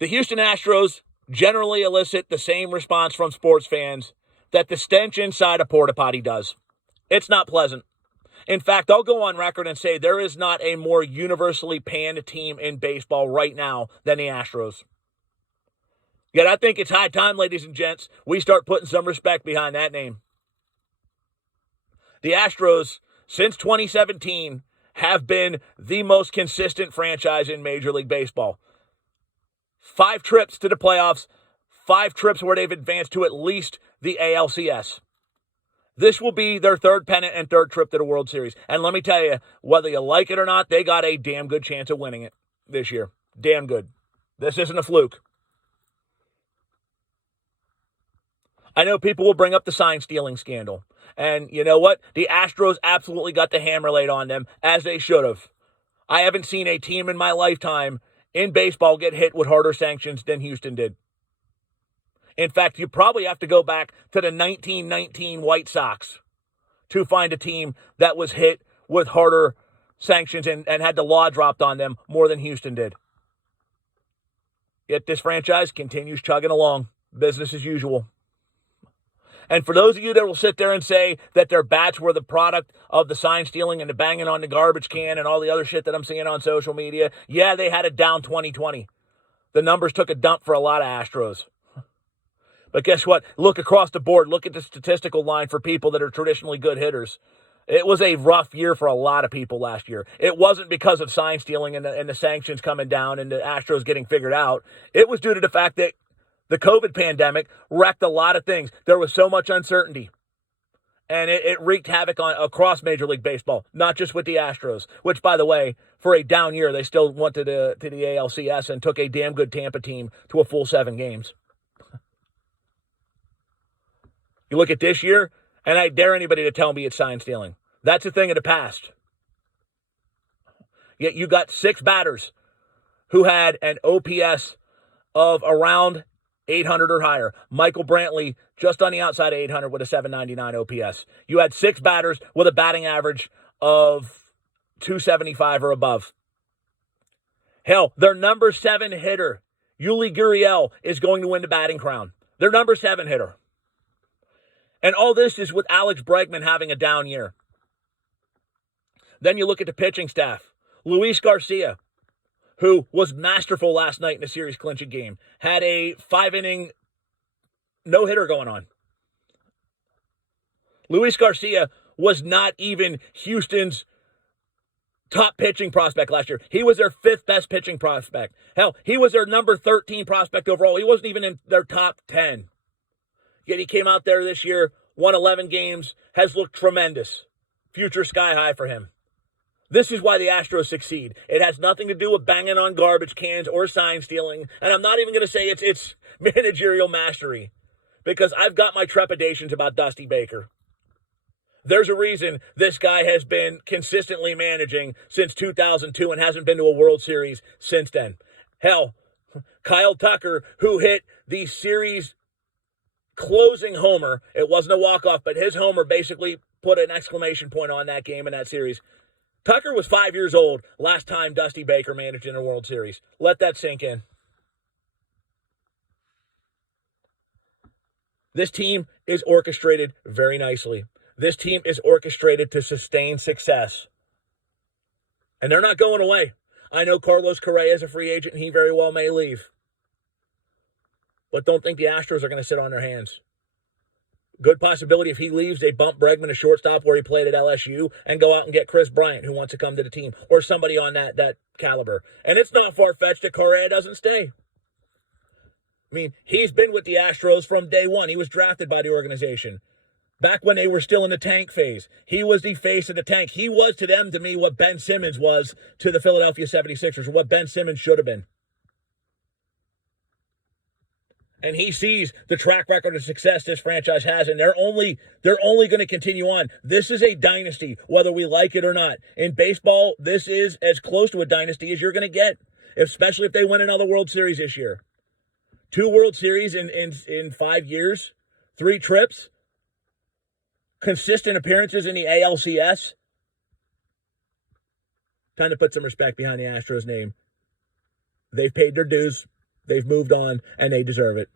The Houston Astros generally elicit the same response from sports fans that the stench inside a porta potty does. It's not pleasant. In fact, I'll go on record and say there is not a more universally panned team in baseball right now than the Astros. Yet I think it's high time, ladies and gents, we start putting some respect behind that name. The Astros, since 2017, have been the most consistent franchise in Major League Baseball. 5 trips to the playoffs, 5 trips where they've advanced to at least the ALCS. This will be their 3rd pennant and 3rd trip to the World Series. And let me tell you, whether you like it or not, they got a damn good chance of winning it this year. Damn good. This isn't a fluke. I know people will bring up the sign stealing scandal. And you know what? The Astros absolutely got the hammer laid on them, as they should have. I haven't seen a team in my lifetime in baseball get hit with harder sanctions than Houston did. In fact, you probably have to go back to the 1919 White Sox to find a team that was hit with harder sanctions and had the law dropped on them more than Houston did. Yet this franchise continues chugging along. Business as usual. And for those of you that will sit there and say that their bats were the product of the sign stealing and the banging on the garbage can and all the other shit that I'm seeing on social media, yeah, they had a down 2020. The numbers took a dump for a lot of Astros. But guess what? Look across the board. Look at the statistical line for people that are traditionally good hitters. It was a rough year for a lot of people last year. It wasn't because of sign stealing and the sanctions coming down and the Astros getting figured out. It was due to the fact that the COVID pandemic wrecked a lot of things. There was so much uncertainty. And it wreaked havoc across Major League Baseball, not just with the Astros, which, by the way, for a down year, they still went to the ALCS and took a damn good Tampa team to a full 7 games. You look at this year, and I dare anybody to tell me it's sign stealing. That's a thing of the past. Yet you got 6 batters who had an OPS of around 800 or higher. Michael Brantley just on the outside of 800 with a 799 OPS. You had 6 batters with a batting average of 275 or above. Hell, their number 7 hitter, Yuli Gurriel, is going to win the batting crown. Their number 7 hitter. And all this is with Alex Bregman having a down year. Then you look at the pitching staff. Luis Garcia, who was masterful last night in the series clinching game, had a 5-inning no-hitter going on. Luis Garcia was not even Houston's top pitching prospect last year. He was their 5th best pitching prospect. Hell, he was their number 13 prospect overall. He wasn't even in their top 10. Yet he came out there this year, won 11 games, has looked tremendous. Future sky high for him. This is why the Astros succeed. It has nothing to do with banging on garbage cans or sign stealing. And I'm not even going to say it's managerial mastery, because I've got my trepidations about Dusty Baker. There's a reason this guy has been consistently managing since 2002 and hasn't been to a World Series since then. Hell, Kyle Tucker, who hit the series closing homer, it wasn't a walk-off, but his homer basically put an exclamation point on that game in that series. Tucker was 5 years old last time Dusty Baker managed in a World Series. Let that sink in. This team is orchestrated very nicely. This team is orchestrated to sustain success. And they're not going away. I know Carlos Correa is a free agent and he very well may leave. But don't think the Astros are going to sit on their hands. Good possibility if he leaves, they bump Bregman to shortstop where he played at LSU and go out and get Chris Bryant, who wants to come to the team, or somebody on that caliber. And it's not far-fetched that Correa doesn't stay. I mean, he's been with the Astros from day one. He was drafted by the organization. Back when they were still in the tank phase, he was the face of the tank. He was to them, to me, what Ben Simmons was to the Philadelphia 76ers, or what Ben Simmons should have been. And he sees the track record of success this franchise has, and they're only going to continue on. This is a dynasty, whether we like it or not. In baseball, this is as close to a dynasty as you're going to get, especially if they win another World Series this year. 2 World Series in 5 years, 3 trips, consistent appearances in the ALCS. Time to put some respect behind the Astros name. They've paid their dues. They've moved on, and they deserve it.